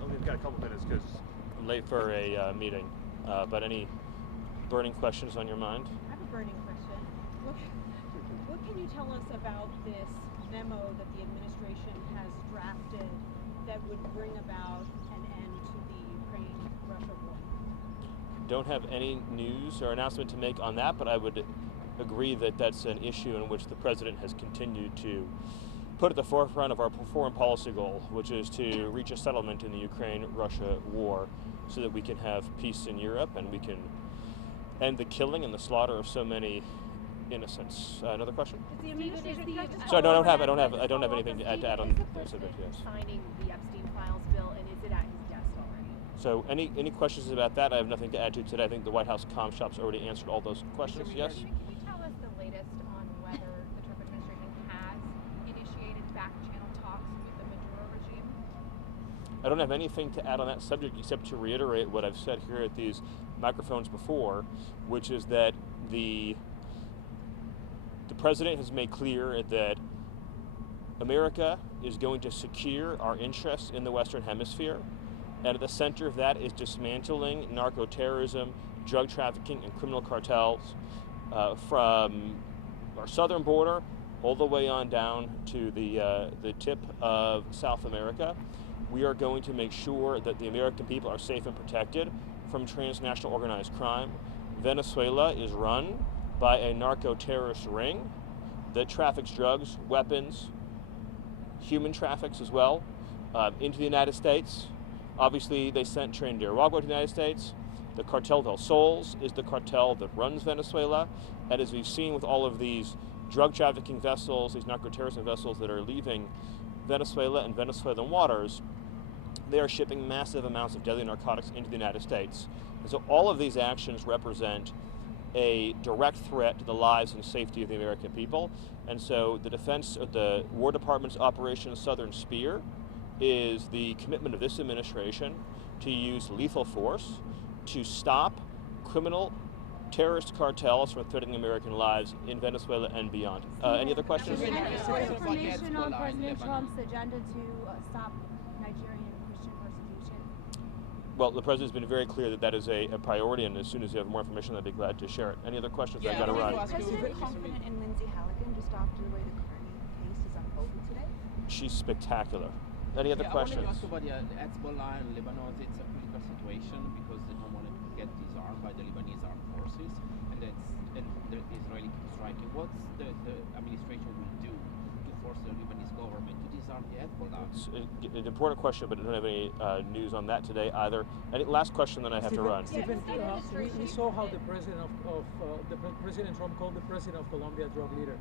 We've got a couple minutes because I'm late for a meeting. But any burning questions on your mind? I have a burning question. What can you tell us about this memo that the administration has drafted that would bring about an end to the Ukraine-Russia war? Don't have any news or announcement to make on that, but I would agree that that's an issue in which the president has continued to put at the forefront of our foreign policy goal, which is to reach a settlement in the Ukraine-Russia war so that we can have peace in Europe and we can end the killing and the slaughter of so many innocents. Another question? Sorry, no, I don't have anything to add on the subject. Yes. Signing the Epstein Files bill, and is it at his desk already? So any questions about that? I have nothing to add to today. I think the White House comm shop's already answered all those questions. Yes. Can you tell us the latest on whether the Trump administration has initiated back-channel talks with the Maduro regime? I don't have anything to add on that subject except to reiterate what I've said here at these microphones before, which is that the president has made clear that America is going to secure our interests in the Western Hemisphere, and at the center of that is dismantling narco-terrorism, drug trafficking, and criminal cartels from our southern border all the way on down to the tip of South America. We are going to make sure that the American people are safe and protected from transnational organized crime. Venezuela is run by a narco-terrorist ring that traffics drugs, weapons, human traffics as well, into the United States. Obviously, they sent Trinidad to the United States. The Cartel del Soles is the cartel that runs Venezuela. And as we've seen with all of these drug trafficking vessels, these narco-terrorism vessels that are leaving Venezuela and Venezuelan waters, they are shipping massive amounts of deadly narcotics into the United States. And so all of these actions represent a direct threat to the lives and safety of the American people. And so the War Department's Operation Southern Spear is the commitment of this administration to use lethal force to stop criminal terrorist cartels from threatening American lives in Venezuela and beyond. Any other questions? Any information on President Trump's agenda to stop Nigerian Christian persecution? Well, the president's been very clear that that is a priority, and as soon as you have more information, I'd be glad to share it. Any other questions? I've got to run. Is the president confident in Lindsay Halligan just after the way the Kearney case is unfolding today? She's spectacular. Any other questions? I wanted to ask about Hezbollah and Lebanon. It's a critical situation because they don't want to get disarmed by the Lebanese armed forces, and the Israeli striking. What's the administration will do to force the Lebanese government to disarm the Hezbollah? It's an important question, but I don't have any news on that today either. Any last question, then I have to run. Stephen, we saw how the president President Trump called the president of Colombia a drug leader.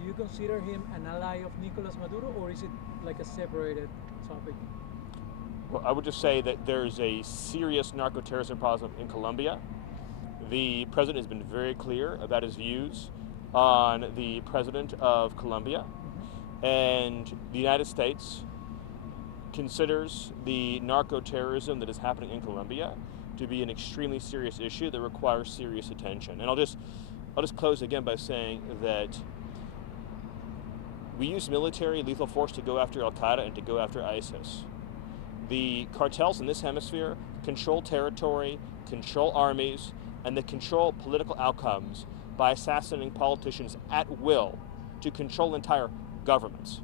Do you consider him an ally of Nicolas Maduro, or is it like a separated topic? Well, I would just say that there's a serious narco-terrorism problem in Colombia. The president has been very clear about his views on the president of Colombia, and the United States considers the narco-terrorism that is happening in Colombia to be an extremely serious issue that requires serious attention. And I'll just close again by saying that we use military lethal force to go after Al-Qaeda and to go after ISIS. The cartels in this hemisphere control territory, control armies, and they control political outcomes by assassinating politicians at will to control entire governments.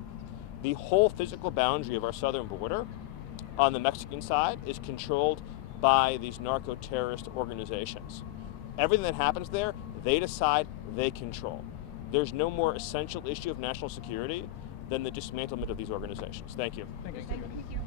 The whole physical boundary of our southern border on the Mexican side is controlled by these narco-terrorist organizations. Everything that happens there, they decide, they control. There's no more essential issue of national security than the dismantlement of these organizations. Thank you. Thank you. Thank you.